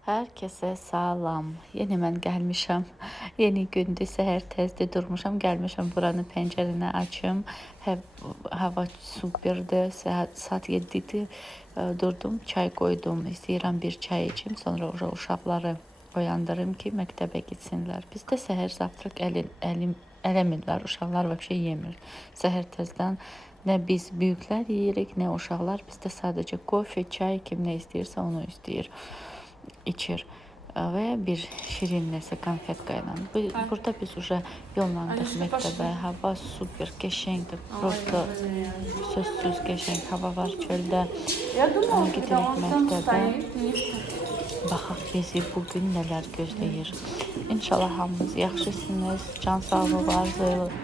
Hər kəsə salam. Yeni mən gəlmişəm. Yeni gündür, səhər tezdə durmuşam, gəlmişəm buranın pəncərəni açım. Hava superdir. Saat 7-dir. Durdum, çay qoydum. İstəyirəm bir çay içim, sonra uşaqları oyandırım ki, məktəbə getsinlər. Bizdə səhər zavtraq eləmirlər, uşaqlar vəbşə yemir. Səhər tezdən nə biz böyüklər yeyirik, nə uşaqlar. Bizdə sadəcə kofe, çay, kim nə istəyirsə onu istəyir, içir və bir şirin nəsə konfetka ilə. Burada biz уже yollandıq məktəbə. Hava super, qəşəngdir. Prosta sözsüz qəşəng hava var çöldə. Gidirik məktəbə. Baxaq bizi bugün nələr gözləyir. İnşallah hamınız yaxşısınız. Can sağlığı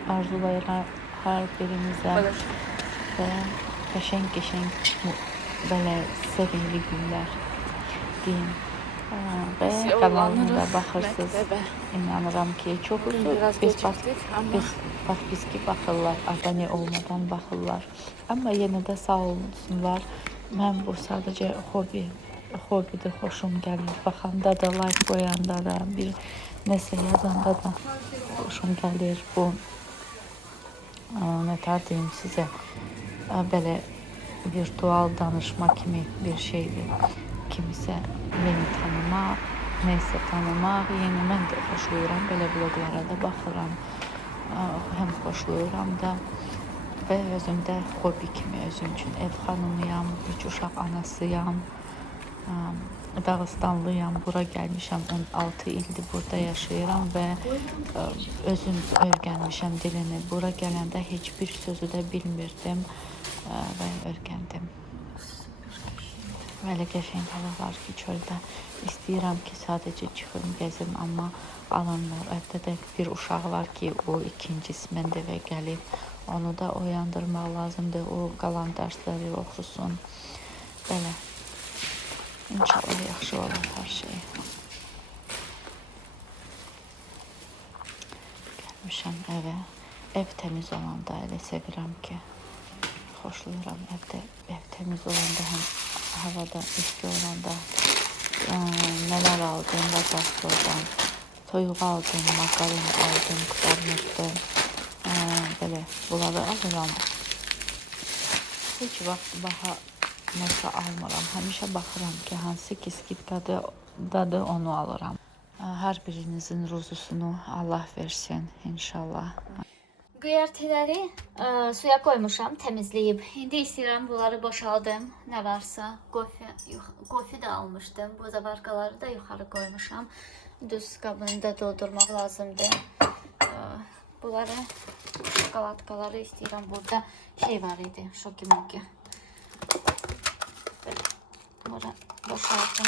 arzulayıram hər birinizə və qəşəng belə sevinçli günlər deyim. Və kanalına da baxırsınız. İnanıram ki, çox uzun. Biz ki baxırlar, abunə olmadan baxırlar. Amma yenə də sağ olsunlar. Mən bu sadəcə hobidir, xoşum gəlir. Baxanda da, like qoyanda da, bir nəsə yazanda da xoşum gəlir. Bu nə tər deyim sizə, belə virtual danışma kimi bir şeydir. Kimisə məni tanımaq, nəsə tanımaq. Yəni mən də xoşlayıram, belə vloqlara da baxıram. Həm xoşlayıram da və özüm də hobi kimi özüm üçün ev xanımıyam, 3 uşaq anasıyam. Dağıstanlıyam, bura gəlmişəm, 16 ildir burada yaşayıram və özüm öyrənmişəm dilini. Bura gələndə heç bir sözü də bilmirdim və öyrəndim. Belə qəşəng hava var ki, çöldə istəyirəm ki, sadəcə çıxım, gəzim, amma alınmır. Hətta da bir uşaq var ki, o ikincisi məndə və gəlib. Onu da oyandırmaq lazımdır, o qalan dərsləri oxusun. Belə. İnşallah yaxşı olur hər şey. Gəlmişəm evə. Ev təmiz olanda elə sevirəm ki, xoşlayıram evdə. Ev təmiz olanda, həm havada isti olanda nələr aldım bazardan. Toyuq aldım, makaron aldım, qızarmışdı. Belə bunları alıram. Heç vaxt baha nəsə almıram. Həmişə baxıram ki, hansı ki skidkadadır, onu alıram. Hər birinizin ruzusunu Allah versin inşallah. Göyərtiləri suya qoymuşam, təmizləyib. İndi istəyirəm bunları boşaldım. Nə varsa, qofi də almışdım. Bu zavarqaları da yuxarı qoymuşam. Duz qabını da doldurmaq lazımdır. Bunları, şokoladkaları istəyirəm. Burada şey var idi, şoki-moki. Bunları boşaltdım.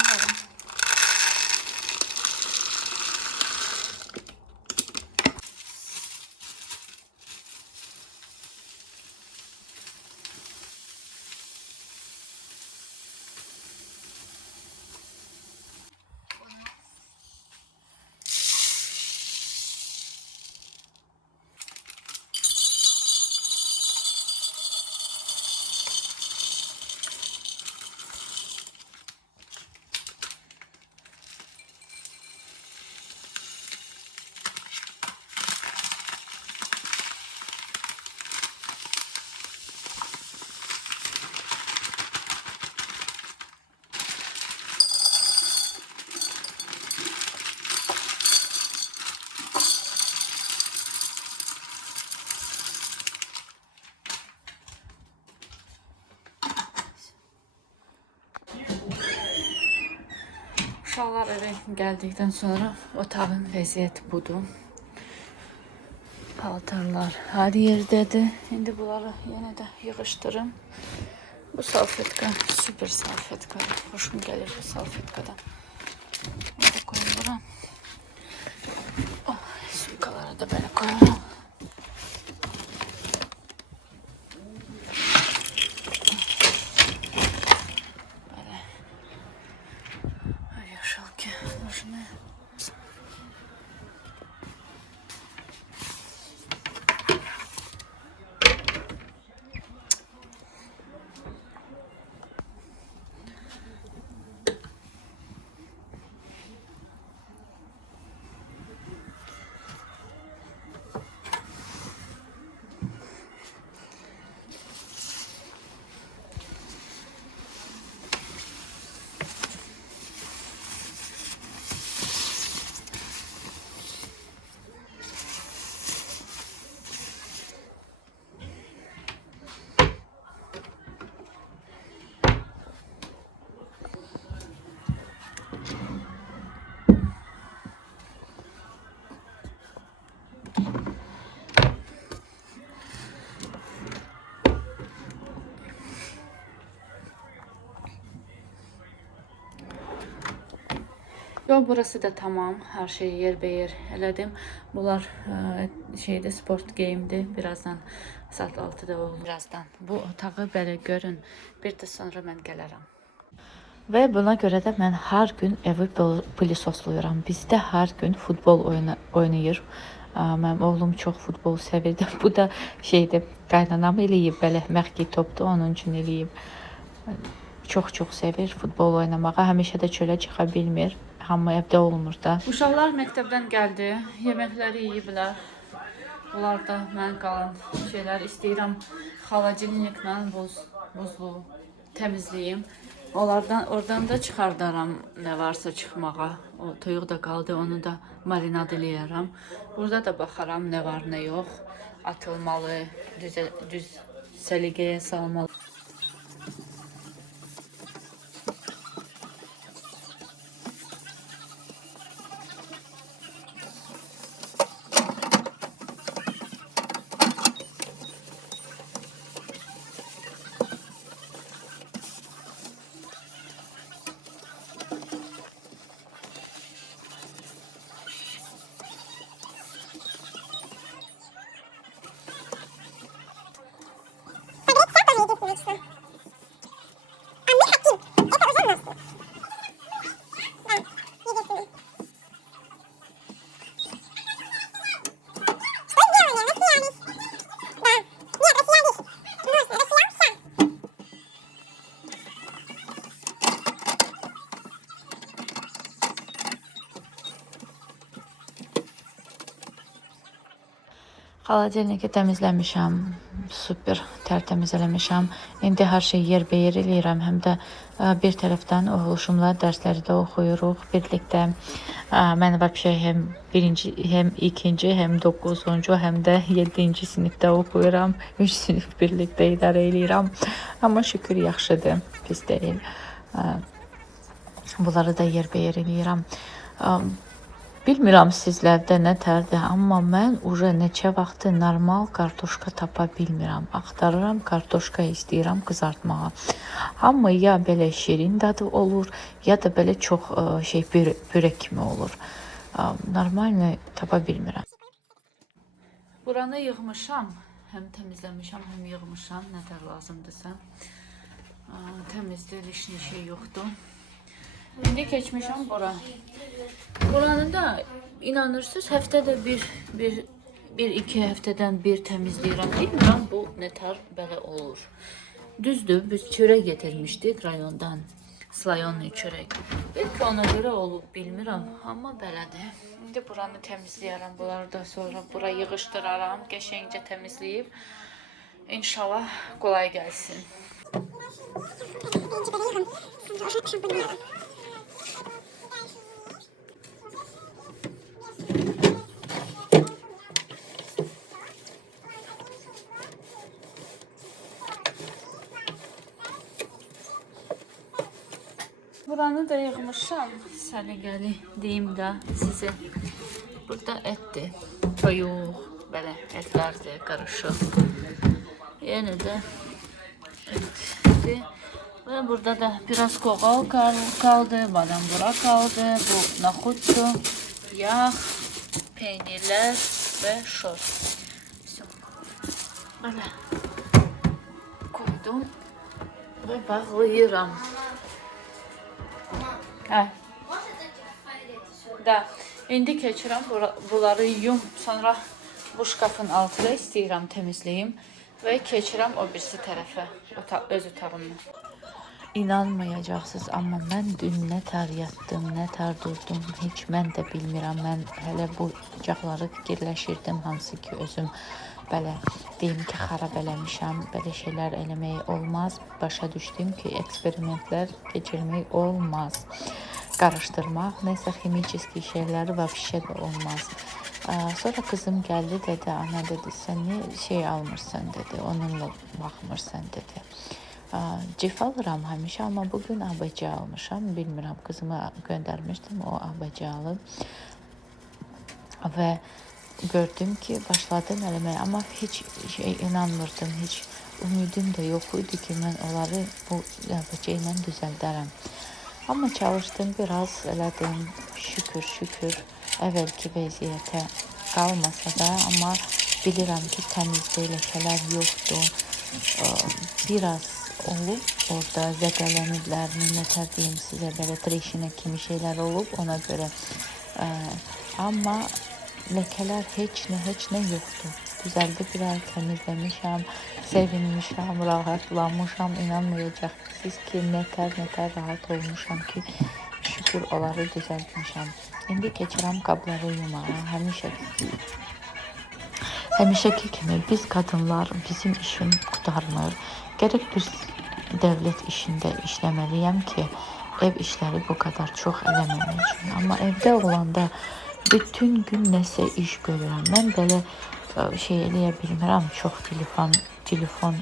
Uşaqlar eve gəldikdən sonra otağın vəziyyəti budur. Paltarlar hər yerdədir. İndi bunları yenə də yığışdırım. Bu salfetka super salfetkadır. Xoşum gəlir bu salfetkadan. Bunu da koyuram. Sumkaları da belə koyuram. Yo, burası da tamam. Her şeyi yerbeyer elədim. Bunlar şeyde sport game'di. Birazdan saat 6'da olur. Birazdan. Bu otağı belə görün. Bir də sonra mən gələrəm. Və buna görə də mən hər gün evi pilisosluyuram. Bizdə hər gün futbol oynayır. Mənim oğlum çox futbol sevirdi. Bu da şeydir, qaynanam eləyib, belə məxki topdur, onun üçün eləyib. Çox sevir futbol oynamağı. Həmişə də çölə çıxa bilmir. Hamı evdə olmur da. Uşaqlar məktəbdən gəldi. Yeməkləri yeyiblər. Bunlar da mən qalan şeylər istəyirəm. Xalacinliklə buzlu təmizləyim. Oradan da çıxardaram nə varsa çıxmağa. O toyuq da qaldı, onu da marinad eləyərəm. Burada da baxaram nə var, nə yox. Atılmalı, düz səliqəyə salmalı. Xaladelniki təmizləmişəm, super tərtəmiz eləmişəm. İndi hər şey yerbəyer eləyirəm, həm də bir tərəfdən oğluşumla dərsləri də oxuyuruq birlikdə. Mən vəbşə həm birinci, həm ikinci, həm 9-cu, həm də 7-ci sinifdə oxuyuram. 3 sinif birlikdə idarə eləyirəm. Amma şükür yaxşıdır, pis deyil. Bunları da yerbəyer eləyirəm. Bilmirəm sizlərdə nətərdir, amma mən uca neçə vaxtı normal kartoşka tapa bilmirəm. Axtarıram, kartoşka istəyirəm qızartmağa. Amma ya belə şirin dadı olur, ya da belə çox börək kimi olur. Normal tapa bilmirəm. Buranı yığmışam, həm təmizləmişəm, həm yığmışam, nətər lazımdırsa. Təmizdir, lişni şey yoxdur. İndi keçmişəm bura. Buranı da inanırsınız həftədə bir-iki həftədən bir təmizləyirəm. Bilmirəm bu nətər belə olur. Düzdür, biz çörək getirmişdik rayondan. Slayonlu çörək. Belki ona görə olub, bilmirəm, amma belədir. İndi buranı təmizləyərəm, bunları da sonra bura yığışdıraram, qəşəngcə təmizləyib. İnşallah kolay gəlsin. Buranı da yığmışam, səliqəli deyim də sizə. Burada etdir, toyuq, belə etlərdir, qarışıq. Yenə də etdir. Və burada da biraz qoğal qaldı, badam bura qaldı, bu naxuddur, yağ, peynirlər və şor. Belə koydum və bağlayıram. İndi keçirəm, bunları yum, sonra bu şkafın altına istəyirəm təmizləyim və keçirəm o birisi tərəfə, öz otağımdan. İnanmayacaqsınız, amma mən dün nətər yatdım, nətər durdum, heç mən də bilmirəm. Mən hələ bu ocaqları fikirləşirdim, hansı ki özüm belə deyim ki, xarab eləmişəm, belə şeylər eləmək olmaz. Başa düşdüm ki, eksperimentlər keçirmək olmaz. Qarışdırmaq, nəsə ximическi şeyləri vəbşə də olmaz. Sonra qızım gəldi, dedi, ana dedi, sən niyə almırsan, dedi, onunla baxmırsan, dedi. Cif alıram həmişə, amma bugün ABC almışam, bilmirəm, qızıma göndərmişdim, o ABC alıb. Və gördüm ki, başladım eləməyə, amma heç inanmırdım, heç ümidim də yox idi ki, mən onları bu ABC ilə düzəldərəm. Amma çalışdım biraz, elədim. Şükür əvvəlki vəziyyətə qalmasa da, amma bilirəm ki, təmizdə ləkələr yoxdur. Biraz olub, orada zədələniblər, nətər deyim sizə, belə treşinə kimi şeylər olub, ona görə. Amma ləkələr heç nə yoxdur. Düzəldiblər, təmizləmişəm, sevinmişəm, rahatlanmışam. İnanmayacaqsınız ki, nətər rahat olmuşam ki, şükür onları düzəltmişəm. İndi keçirəm qabları yumağa. Həmişəki kimi biz qadınlar, bizim işim qurtarmır. Gərək bir dövlət işində işləməliyəm ki, ev işləri bu qədər çox eləməmək üçün. Amma evdə olanda bütün gün nəsə iş görürəm. Mən belə şey eləyə bilmirəm, çox telefon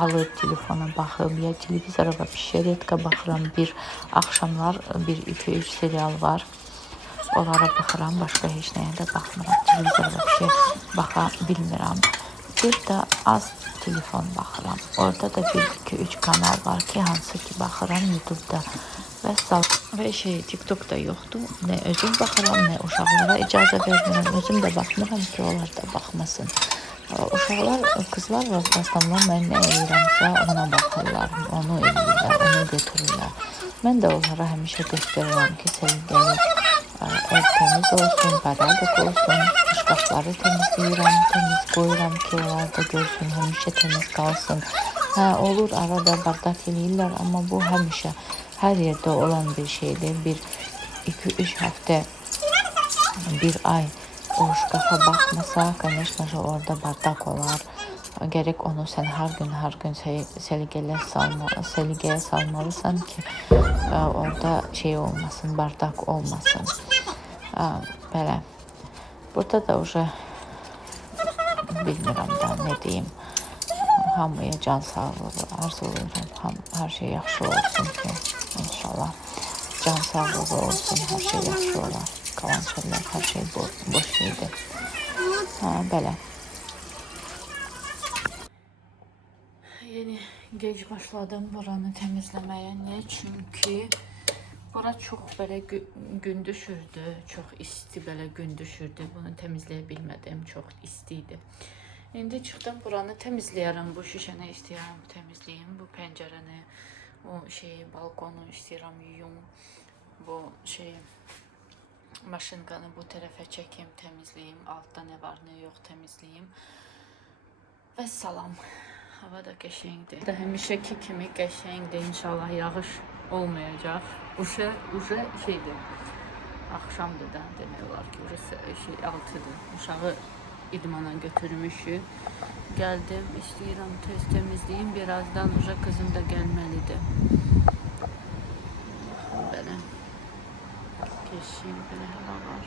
alıb, telefona baxıb, ya televizora redka baxıram. Bir axşamlar 1-2-3 serial var. Onlara baxıram, başqa heç nəyə də baxmıram. Televizora baxa bilmirəm. Bir də az telefon baxıram. Orada da 1-2-3 kanal var ki, hansı ki baxıram YouTube'da və TikTok'da yoxdur. Nə özüm baxıram, nə uşaqlara icazə vermirəm. Özüm də baxmıram ki, onlar da baxmasın. Uşaqlar, qızlar vasitəsilə mən nə eləyirəmsə ona baxırlar, onu eləyirlər, onu götürürlər. Mən də onlara həmişə göstərirəm ki, səliqəli ev təmiz olsun, paradiq olsun, şkafları təmizləyirəm, təmiz qoyuram ki, onlar da görsün, həmişə təmiz qalsın. Olur, arada bardaq eləyirlər, amma bu həmişə hər yerdə olan bir şeydir. 1-2-3 həftə, bir ay o şkafa baxmasa, конечно же, orada bardaq olar. Gərək onu sən hər gün səliqəyə salmalısan ki, orada şey olmasın, bardaq olmasın. Belə. Burada da bilmirəm da nə deyim. Hamıya can sağlığı arzulayıram. Hər şey yaxşı olsun ki, inşallah. Can sağlığı olsun, hər şey yaxşı olar. Qalan şeylər, hər şey boş şeydir. Belə. Yeni gec başladım buranı təmizləməyə. Nə? Çünki bura çox belə gün düşürdü, çox isti belə gün düşürdü. Bunu təmizləyə bilmədim, çox istiydi. İndi çıxdım buranı təmizləyərəm. Bu şişəni istəyirəm təmizləyim. Bu pəncərəni, o balkonu istəyirəm yuyum. Bu maşınqanı bu tərəfə çəkim, təmizləyim. Altda nə var, nə yox təmizləyim. Və salam. Hava da qəşəngdir. Həmişəki kimi qəşəngdir. İnşallah yağış olmayacaq. Axşamdır da demək olar ki, 6-dır. Uşağı idmana götürmüşük. Gəldim, istəyirəm tez təmizləyim. Birazdan qızım da gəlməlidir. Belə. Keçeyim, belə hava var.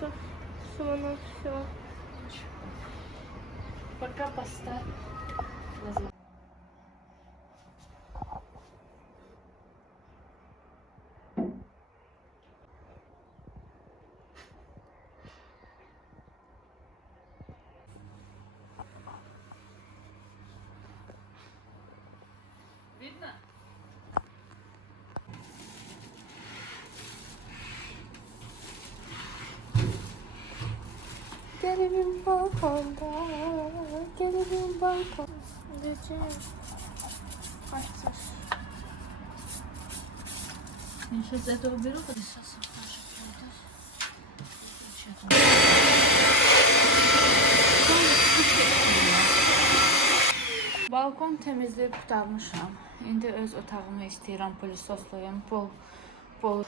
Потом самому все. Пока поставь. Видно? Gelirim balkonda, gelirim balkonda. Gece açtır. Сейчас это уберу, когда сейчас balkon təmizləyib qurtarmışam. İndi öz otağımı istəyirəm pulsoslayım. Bol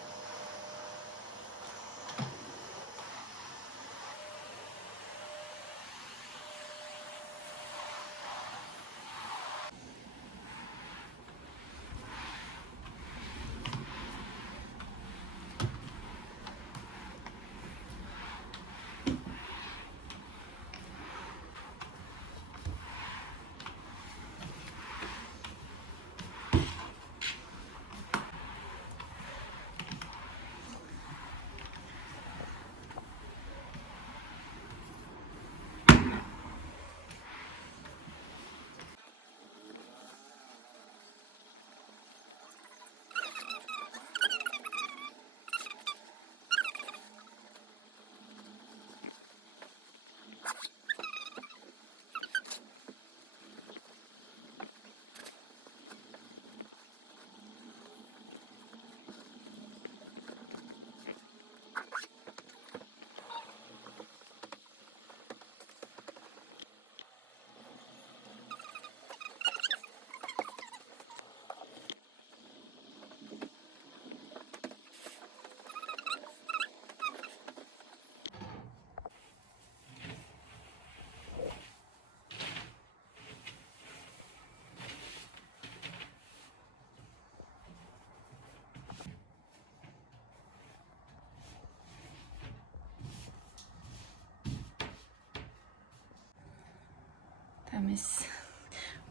temiz.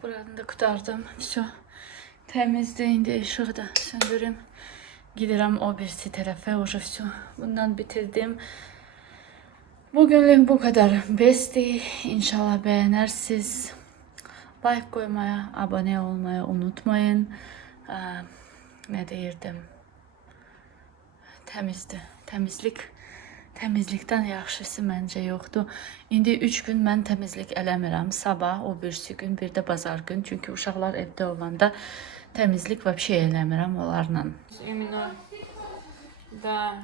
Buranı da qurtardım. Все. Təmizdir. İndi işığı da söndürüm. Gidirəm o birisi tərəfə. Уже все. Bundan bitirdim. Bugünlük bu kadar. Besti. İnşallah beğenirsiniz. Like koymaya, abone olmayı unutmayın. Ne deyirdim? Təmizdir. Təmizlikdən yaxşısı məncə yoxdur. İndi 3 gün mən təmizlik eləmirəm. Sabah, o birisi gün, bir də bazar gün. Çünki uşaqlar evdə olanda təmizlik və bir şey eləmirəm onlarla. Именно. Да.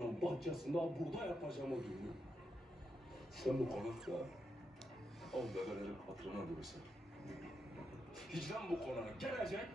Bahçesinde burada yapacağım o düğünü. Sen bu konakta o bebelerin hatırına durursun. Hicran bu konağa gelecek,